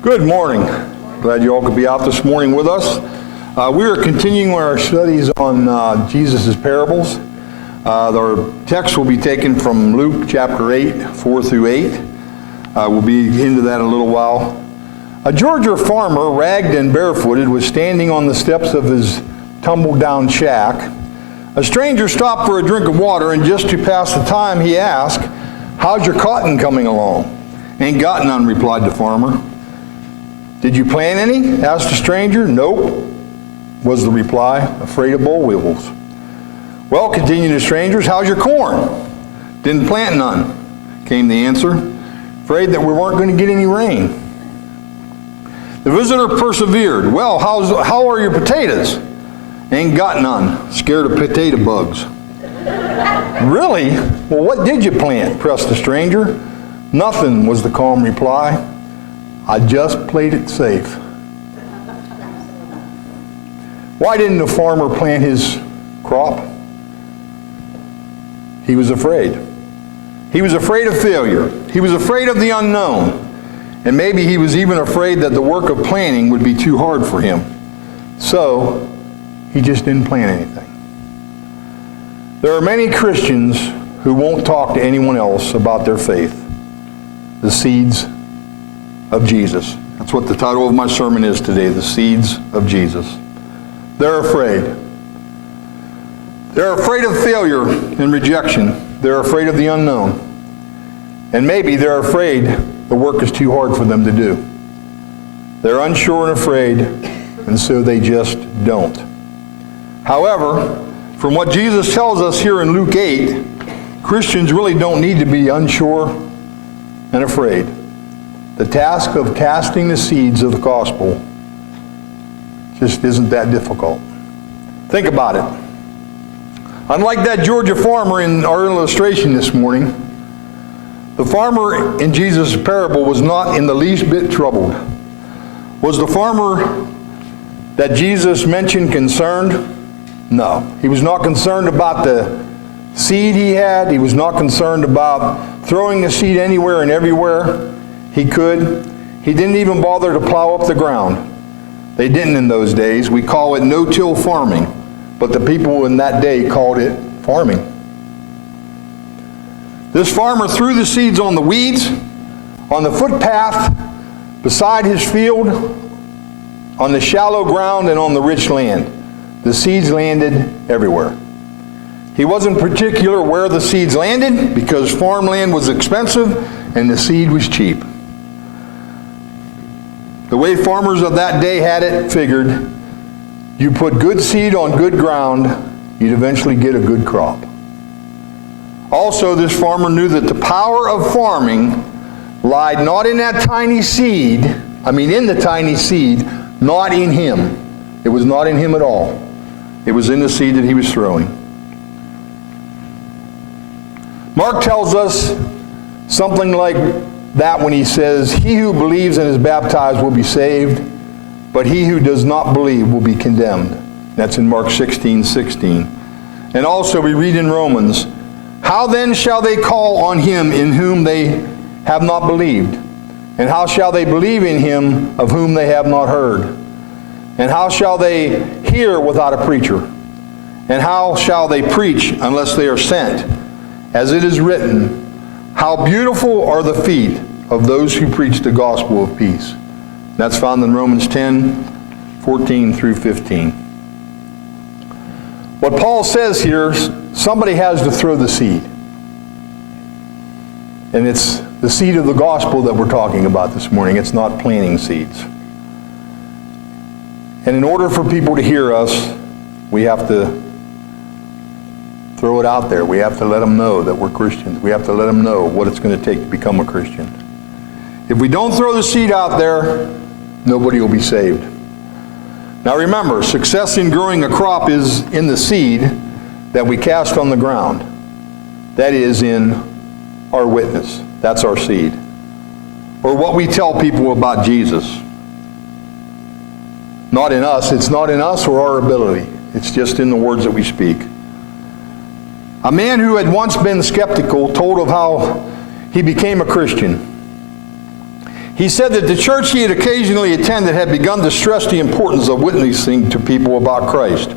Good morning. Glad you all could be out this morning with us. We are continuing our studies on Jesus' parables. Our text will be taken from Luke chapter 8, 4 through 8. We'll be into that in a little while. A Georgia farmer, ragged and barefooted, was standing on the steps of his tumble-down shack. A stranger stopped for a drink of water, and just to pass the time, he asked, "How's your cotton coming along?" "Ain't got none," replied the farmer. "Did you plant any?" asked the stranger. "Nope," was the reply, "afraid of boll weevils." "Well," continued the stranger, "how's your corn?" "Didn't plant none," came the answer. "Afraid that we weren't going to get any rain." The visitor persevered. "Well, how are your potatoes?" "Ain't got none. Scared of potato bugs." "Really? Well, what did you plant?" pressed the stranger. "Nothing," was the calm reply. "I just played it safe." Why didn't the farmer plant his crop? He was afraid. He was afraid of failure. He was afraid of the unknown. And maybe he was even afraid that the work of planting would be too hard for him. So, he just didn't plant anything. There are many Christians who won't talk to anyone else about their faith. The seeds of Jesus. That's what the title of my sermon is today, The Seeds of Jesus. They're afraid. They're afraid of failure and rejection. They're afraid of the unknown. And maybe they're afraid the work is too hard for them to do. They're unsure and afraid, and so they just don't. However, from what Jesus tells us here in Luke 8, Christians really don't need to be unsure and afraid. The task of casting the seeds of the gospel just isn't that difficult. Think about it. Unlike that Georgia farmer in our illustration this morning, the farmer in Jesus' parable was not in the least bit troubled. Was the farmer that Jesus mentioned concerned? No. He was not concerned about the seed he had. He was not concerned about throwing the seed anywhere and everywhere he could. He didn't even bother to plow up the ground. They didn't in those days. We call it no-till farming, but the people in that day called it farming. This farmer threw the seeds on the weeds, on the footpath, beside his field, on the shallow ground, and on the rich land. The seeds landed everywhere. He wasn't particular where the seeds landed because farmland was expensive and the seed was cheap. The way farmers of that day had it figured, you put good seed on good ground, you'd eventually get a good crop. Also, this farmer knew that the power of farming lied not in that tiny seed, in the tiny seed, not in him. It was not in him at all. It was in the seed that he was throwing. Mark tells us something like that when he says, "He who believes and is baptized will be saved, but he who does not believe will be condemned." That's in Mark 16:16. And also we read in Romans, "How then shall they call on him in whom they have not believed? And how shall they believe in him of whom they have not heard? And how shall they hear without a preacher? And how shall they preach unless they are sent? As it is written, how beautiful are the feet of those who preach the gospel of peace." That's found in Romans 10:14 through 15. What Paul says here, somebody has to throw the seed. And it's the seed of the gospel that we're talking about this morning. It's not planting seeds. And in order for people to hear us, we have to throw it out there. We have to let them know that we're Christians. We have to let them know what it's going to take to become a Christian. If we don't throw the seed out there, nobody will be saved. Now remember, success in growing a crop is in the seed that we cast on the ground. That is in our witness. That's our seed. Or what we tell people about Jesus. Not in us. It's not in us or our ability. It's just in the words that we speak. A man who had once been skeptical told of how he became a Christian. He said that the church he had occasionally attended had begun to stress the importance of witnessing to people about Christ.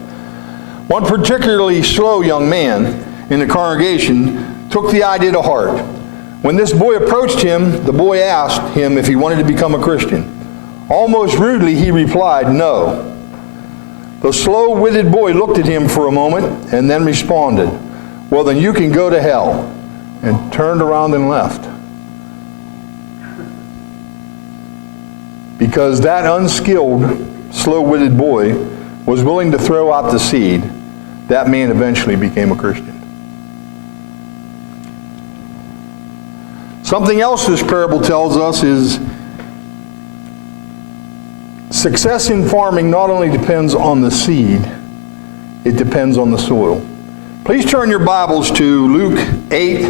One particularly slow young man in the congregation took the idea to heart. When this boy approached him, the boy asked him if he wanted to become a Christian. Almost rudely, he replied, "No." The slow-witted boy looked at him for a moment and then responded, "Well, then you can go to hell," and turned around and left. Because that unskilled, slow-witted boy was willing to throw out the seed, that man eventually became a Christian. Something else this parable tells us is success in farming not only depends on the seed, it depends on the soil. Please turn your Bibles to Luke 8,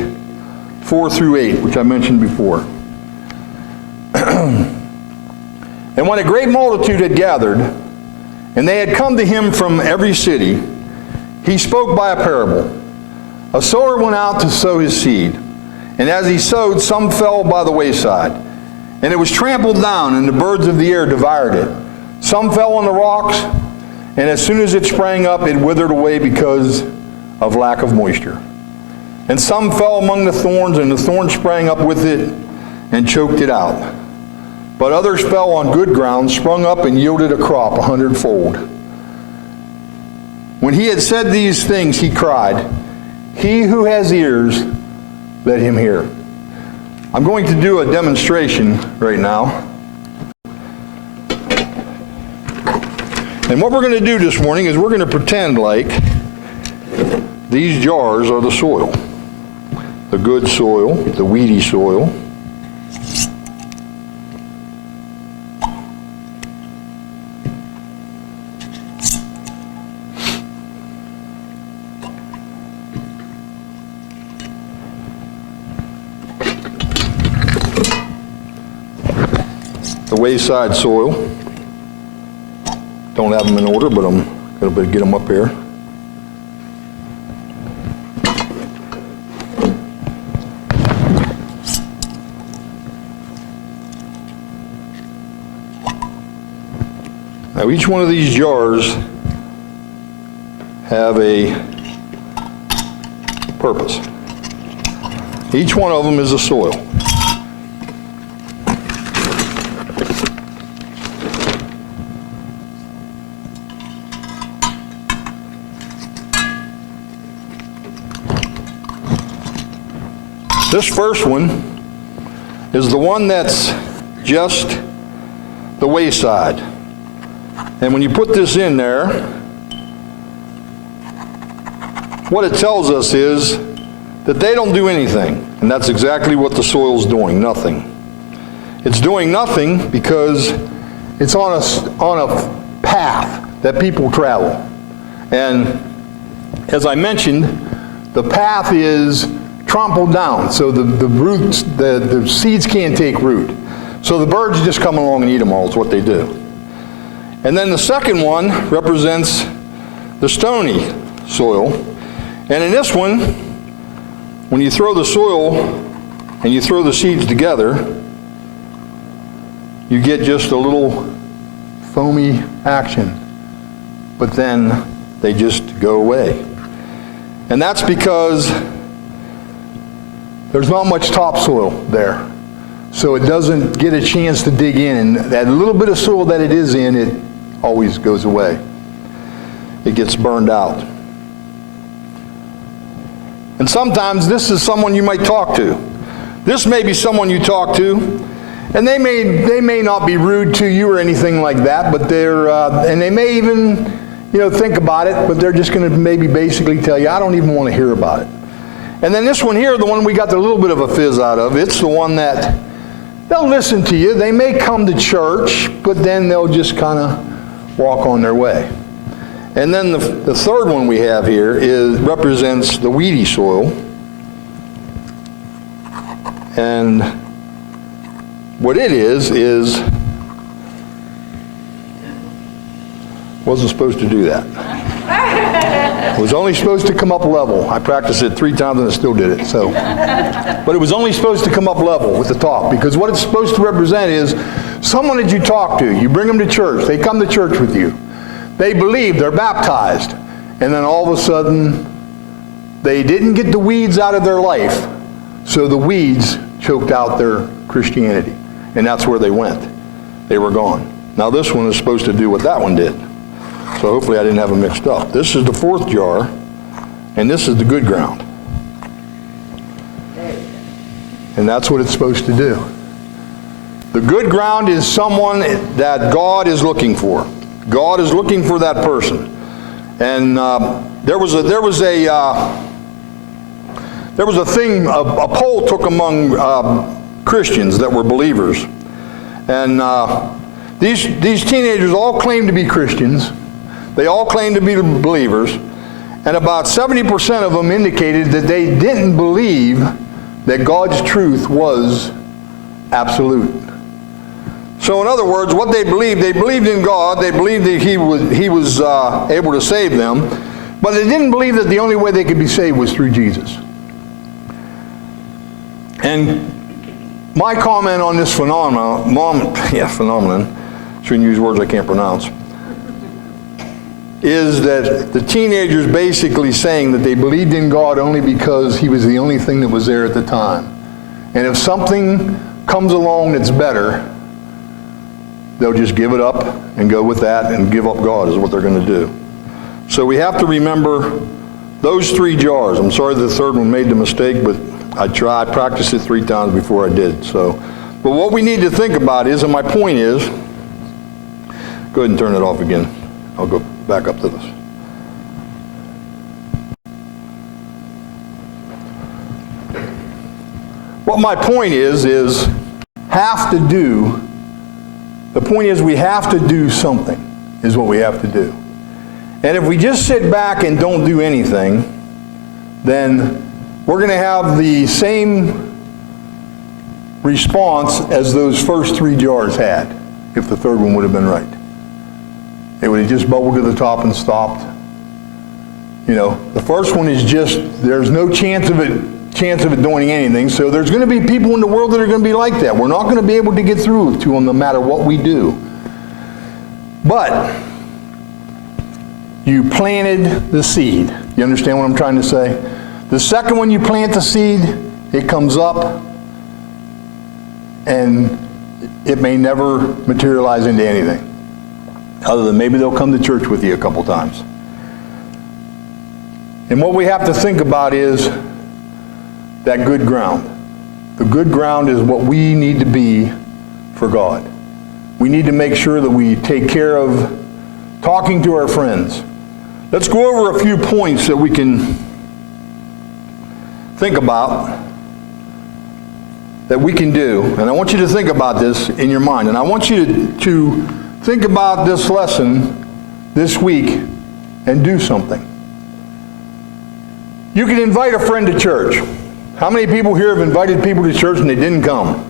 4 through 8, which I mentioned before. And when a great multitude had gathered, and they had come to him from every city, he spoke by a parable. A sower went out to sow his seed, and as he sowed, some fell by the wayside, and it was trampled down, and the birds of the air devoured it. Some fell on the rocks, and as soon as it sprang up, it withered away because of lack of moisture. And some fell among the thorns, and the thorns sprang up with it and choked it out. But others fell on good ground, sprung up, and yielded a crop 100-fold. When he had said these things, he cried, "He who has ears, let him hear." I'm going to do a demonstration right now. And what we're going to do this morning is we're going to pretend like these jars are the soil. The good soil, the weedy soil. The wayside soil. Don't have them in order, but I'm going to get them up here. Now each one of these jars have a purpose. Each one of them is a soil. This first one is the one that's just the wayside. And when you put this in there, what it tells us is that they don't do anything. And that's exactly what the soil's doing, nothing. It's doing nothing because it's on a path that people travel. And as I mentioned, the path is trampled down, so the roots, the seeds can't take root. So the birds just come along and eat them all, is what they do. And then the second one represents the stony soil. And in this one, when you throw the soil and you throw the seeds together, you get just a little foamy action. But then they just go away. And that's because there's not much topsoil there. So it doesn't get a chance to dig in. And that little bit of soil that it is in, it always goes away. It gets burned out. And sometimes this is someone you might talk to. This may be someone you talk to, and they may not be rude to you or anything like that, but and they may even, think about it, but they're just going to maybe basically tell you, "I don't even want to hear about it." And then this one here, the one we got a little bit of a fizz out of, it's the one that they'll listen to you. They may come to church, but then they'll just kind of walk on their way. And then the third one we have here represents the weedy soil. And what it is wasn't supposed to do that. It was only supposed to come up level. I practiced it 3 times and I still did it. So, but it was only supposed to come up level with the top, because what it's supposed to represent is someone that you talk to. You bring them to church. They come to church with you. They believe. They're baptized. And then all of a sudden, they didn't get the weeds out of their life. So the weeds choked out their Christianity. And that's where they went. They were gone. Now this one is supposed to do what that one did. So hopefully I didn't have them mixed up. This is the 4th jar, and this is the good ground. And that's what it's supposed to do. The good ground is someone that God is looking for. God is looking for that person. And there was a poll took among Christians that were believers. And these teenagers all claimed to be Christians. They all claimed to be believers. And about 70% of them indicated that they didn't believe that God's truth was absolute. So in other words, what they believed in God. They believed that He was able to save them. But they didn't believe that the only way they could be saved was through Jesus. And my comment on this phenomenon, shouldn't use words I can't pronounce, is that the teenagers basically saying that they believed in God only because He was the only thing that was there at the time. And if something comes along that's better, they'll just give it up and go with that and give up God is what they're going to do. So we have to remember those 3 jars. I'm sorry the 3rd one made the mistake, but I practiced it 3 times before I did. So, but what we need to think about is, and my point is, go ahead and turn it off again. I'll go back up to this. What my point is have to do, the point is we have to do something, is what we have to do. And if we just sit back and don't do anything, then we're going to have the same response as those first 3 jars had, if the 3rd one would have been right. It would have just bubbled to the top and stopped. You know, the first one is just, there's no chance of it doing anything. So there's going to be people in the world that are going to be like that. We're not going to be able to get through to them no matter what we do. But you planted the seed. You understand what I'm trying to say? The second one you plant the seed, it comes up, and it may never materialize into anything. Other than maybe they'll come to church with you a couple times. And what we have to think about is that good ground. The good ground is what we need to be for God. We need to make sure that we take care of talking to our friends. Let's go over a few points that we can think about that we can do. And I want you to think about this in your mind. And I want you to think about this lesson this week and do something. You can invite a friend to church. How many people here have invited people to church and they didn't come?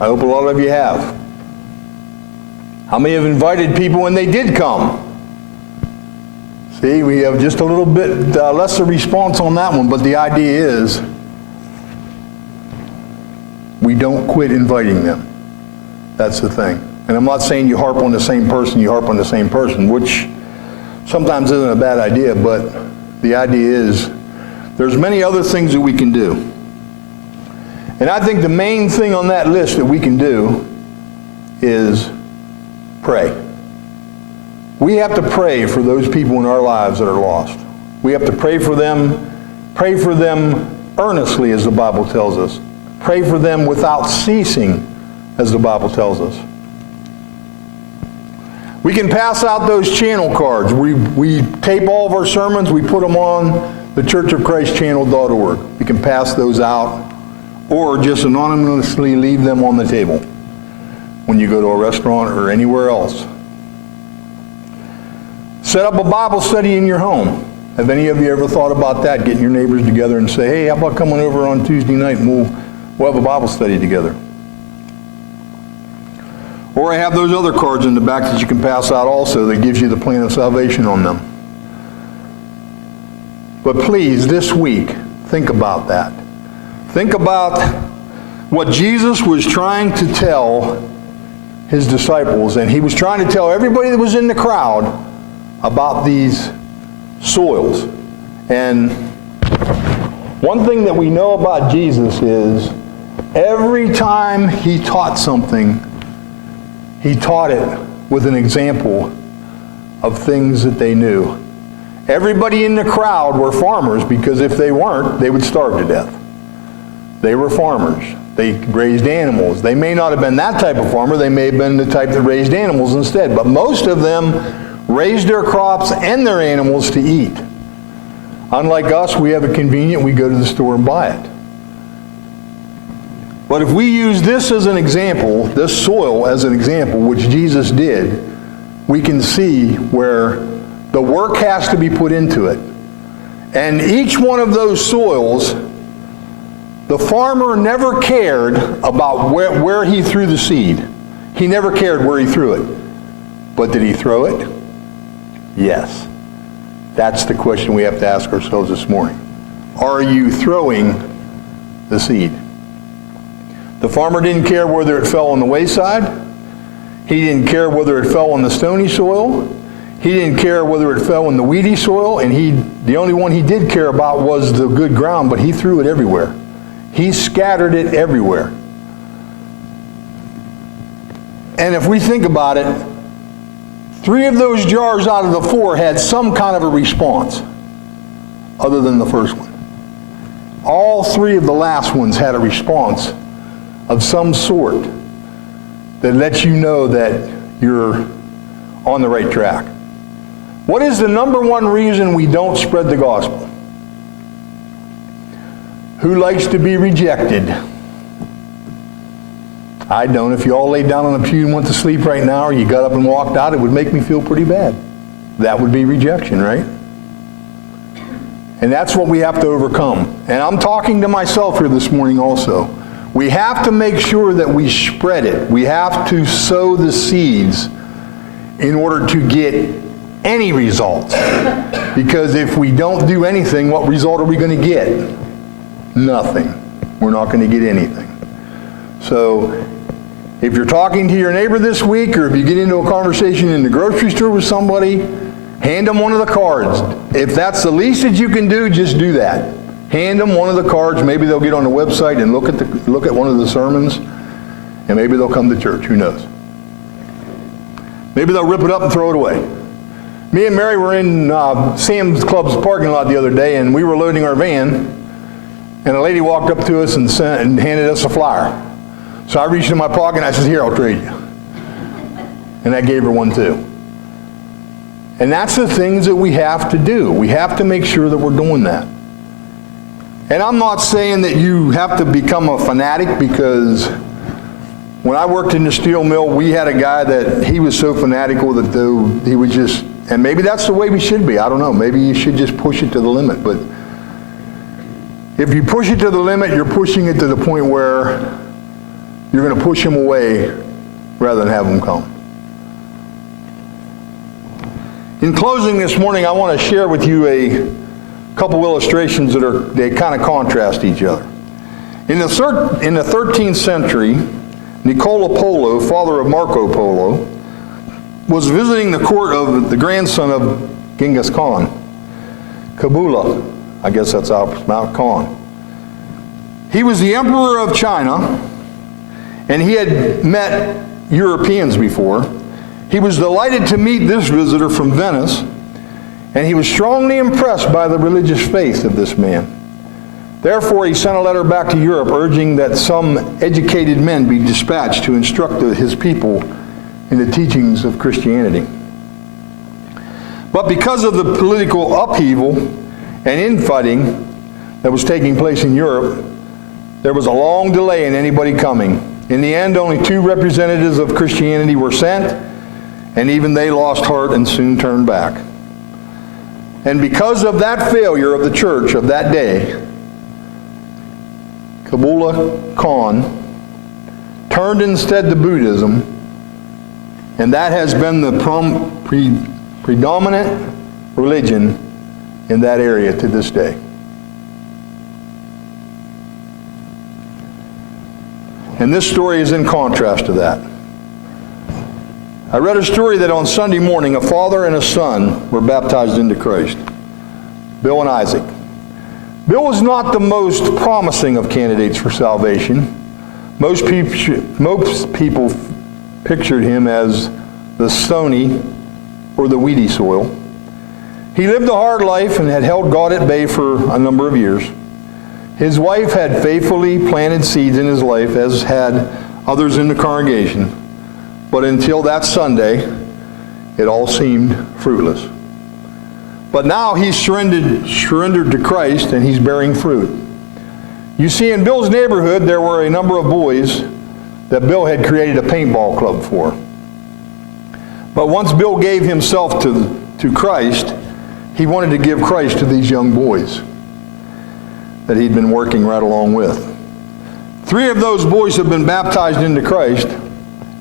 I hope a lot of you have. How many have invited people and they did come? See, we have just a little bit lesser response on that one, but the idea is we don't quit inviting them. That's the thing. And I'm not saying you harp on the same person, which sometimes isn't a bad idea, but the idea is there's many other things that we can do. And I think the main thing on that list that we can do is pray. We have to pray for those people in our lives that are lost. We have to pray for them earnestly, as the Bible tells us. Pray for them without ceasing, as the Bible tells us. We can pass out those channel cards. We tape all of our sermons, we put them on the churchofchristchannel.org. We can pass those out, or just anonymously leave them on the table when you go to a restaurant or anywhere else. Set up a Bible study in your home. Have any of you ever thought about that? Getting your neighbors together and say, hey, how about coming over on Tuesday night and we'll have a Bible study together. Or I have those other cards in the back that you can pass out also that gives you the plan of salvation on them. But please, this week, think about that. Think about what Jesus was trying to tell his disciples, and he was trying to tell everybody that was in the crowd about these soils. And one thing that we know about Jesus is every time he taught something, he taught it with an example of things that they knew. Everybody in the crowd were farmers, because if they weren't, they would starve to death. They were farmers. They raised animals. They may not have been that type of farmer. They may have been the type that raised animals instead. But most of them raised their crops and their animals to eat. Unlike us, we have it convenient. We go to the store and buy it. But if we use this as an example, this soil as an example, which Jesus did, we can see where the work has to be put into it. And each one of those soils, the farmer never cared about where he threw the seed. He never cared where he threw it. But did he throw it? Yes. That's the question we have to ask ourselves this morning. Are you throwing the seed? The farmer didn't care whether it fell on the wayside. He didn't care whether it fell on the stony soil. He didn't care whether it fell in the weedy soil. And the only one he did care about was the good ground, but he threw it everywhere. He scattered it everywhere. And if we think about it, 3 of those jars out of the 4 had some kind of a response other than the first one. All 3 of the last ones had a response of some sort that lets you know that you're on the right track. What is the number one reason we don't spread the gospel? Who likes to be rejected? I don't. If you all laid down on a pew and went to sleep right now, or you got up and walked out, it would make me feel pretty bad. That would be rejection, right? And that's what we have to overcome. And I'm talking to myself here this morning also. We have to make sure that we spread it. We have to sow the seeds in order to get any results. Because if we don't do anything, what result are we going to get? Nothing. We're not going to get anything. So if you're talking to your neighbor this week, or if you get into a conversation in the grocery store with somebody, hand them one of the cards. If that's the least that you can do, just do that. Hand them one of the cards. Maybe they'll get on the website and look at one of the sermons, and maybe they'll come to church. Who knows? Maybe they'll rip it up and throw it away. Me and Mary were in Sam's Club's parking lot the other day, and we were loading our van, and a lady walked up to us and handed us a flyer. So I reached in my pocket and I said, "Here, I'll trade you." And I gave her one too. And that's the things that we have to do. We have to make sure that we're doing that. And I'm not saying that you have to become a fanatic, because when I worked in the steel mill, we had a guy that he was so fanatical that he would just, and maybe that's the way we should be. I don't know. Maybe you should just push it to the limit. But if you push it to the limit, you're pushing it to the point where you're going to push him away rather than have him come. In closing this morning, I want to share with you a couple illustrations they kind of contrast each other. In the 13th century, Nicola Polo, father of Marco Polo, was visiting the court of the grandson of Genghis Khan, Kabula. I guess that's how it's pronounced, Khan. He was the emperor of China, and he had met Europeans before. He was delighted to meet this visitor from Venice, and he was strongly impressed by the religious faith of this man. Therefore, he sent a letter back to Europe urging that some educated men be dispatched to instruct his people in the teachings of Christianity. But because of the political upheaval and infighting that was taking place in Europe, there was a long delay in anybody coming. In the end, only 2 representatives of Christianity were sent, and even they lost heart and soon turned back. And because of that failure of the church of that day, Kabula Khan turned instead to Buddhism, and that has been the predominant religion in that area to this day. And this story is in contrast to that. I read a story that on Sunday morning, a father and a son were baptized into Christ. Bill and Isaac. Bill was not the most promising of candidates for salvation. Most people pictured him as the stony or the weedy soil. He lived a hard life and had held God at bay for a number of years. His wife had faithfully planted seeds in his life, as had others in the congregation. But until that Sunday, it all seemed fruitless. But now he's surrendered to Christ, and he's bearing fruit. You see, in Bill's neighborhood, there were a number of boys that Bill had created a paintball club for. But once Bill gave himself to Christ, he wanted to give Christ to these young boys that he'd been working right along with. 3 of those boys have been baptized into Christ,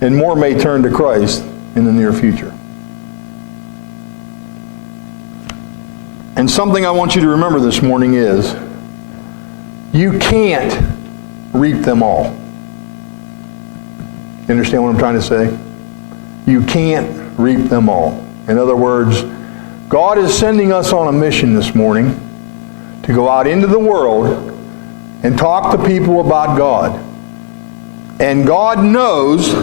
and more may turn to Christ in the near future. And something I want you to remember this morning is, you can't reap them all. You understand what I'm trying to say? You can't reap them all. In other words, God is sending us on a mission this morning to go out into the world and talk to people about God. And God knows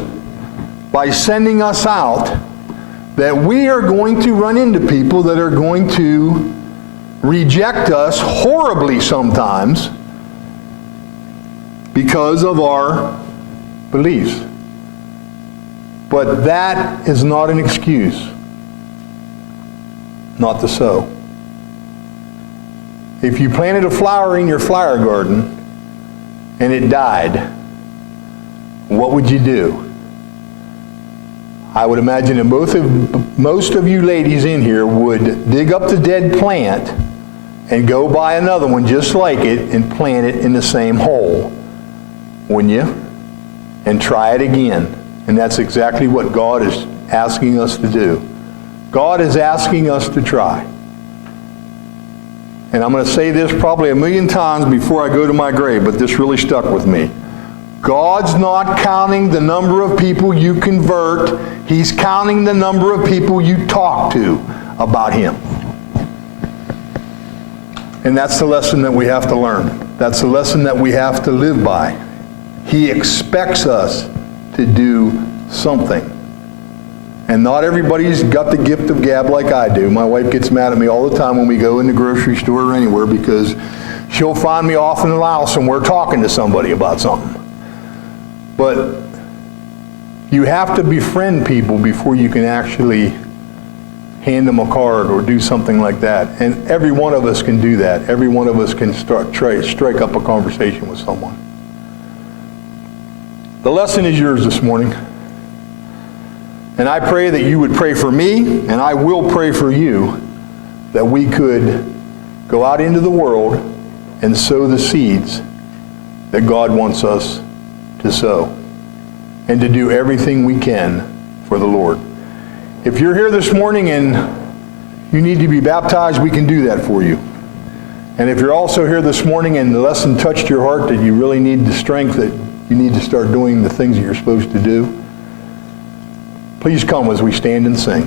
by sending us out that we are going to run into people that are going to reject us horribly sometimes because of our beliefs. But that is not an excuse not to sow. If you planted a flower in your flower garden and it died, what would you do? I would imagine that most of you ladies in here would dig up the dead plant and go buy another one just like it and plant it in the same hole, wouldn't you? And try it again. And that's exactly what God is asking us to do. God is asking us to try. And I'm going to say this probably a million times before I go to my grave, but this really stuck with me. God's not counting the number of people you convert. He's counting the number of people you talk to about Him. And that's the lesson that we have to learn. That's the lesson that we have to live by. He expects us to do something. And not everybody's got the gift of gab like I do. My wife gets mad at me all the time when we go in the grocery store or anywhere because she'll find me off in the aisle somewhere talking to somebody about something. But you have to befriend people before you can actually hand them a card or do something like that. And every one of us can do that. Every one of us can strike up a conversation with someone. The lesson is yours this morning. And I pray that you would pray for me, and I will pray for you, that we could go out into the world and sow the seeds that God wants us to sow, and to do everything we can for the Lord. If you're here this morning and you need to be baptized, we can do that for you. And if you're also here this morning and the lesson touched your heart that you really need the strength, that you need to start doing the things that you're supposed to do, please come as we stand and sing.